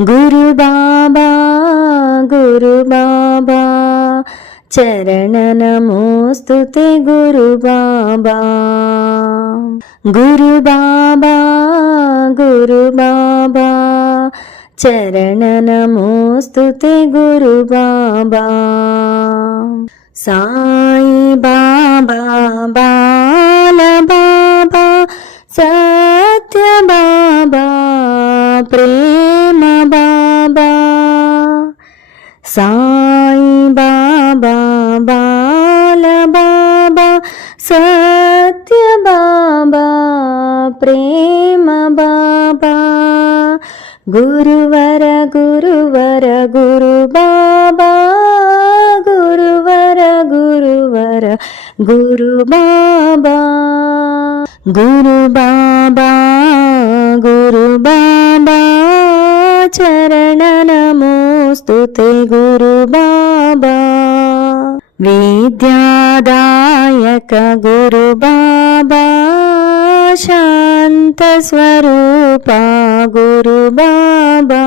గురు బాబా గురు బాబా చరణ నమోస్తుతే గురు బాబా గురు బాబా గురు బాబా చరణ నమోస్తుతే గురు బాబా సాయి బాబా బాల బాబా సత్య బాబా ప్రేమ బాబా సాయి బాబా బాల బాబా సత్య బాబా ప్రేమ బాబా గురువర గురువర గురు బాబా గురువర గురువర గురు బాబా గురు బాబా గురు బాబా చరణ నమోస్తుతే గురు బాబా విద్యాదాయక గురు బాబా శాంత స్వరూప గురు బాబా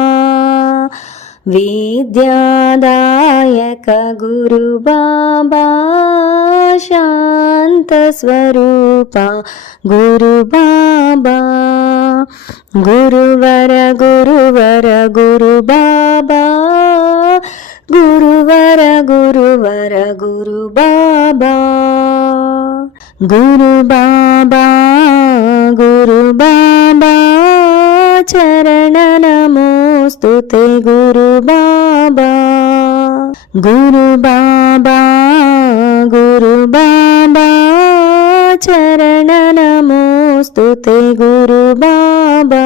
విద్యాదాయక గురు బాబా శాంత స్వరూప గురు బాబా గురువర గురువర గురు బాబా గురువర గురువర గురు బాబా గురు బాబా గురు బాబా చరణ నమోస్తుతే గురు బాబా గురు బాబా గురు బాబా చరణ నమోస్తుతే గురు బాబా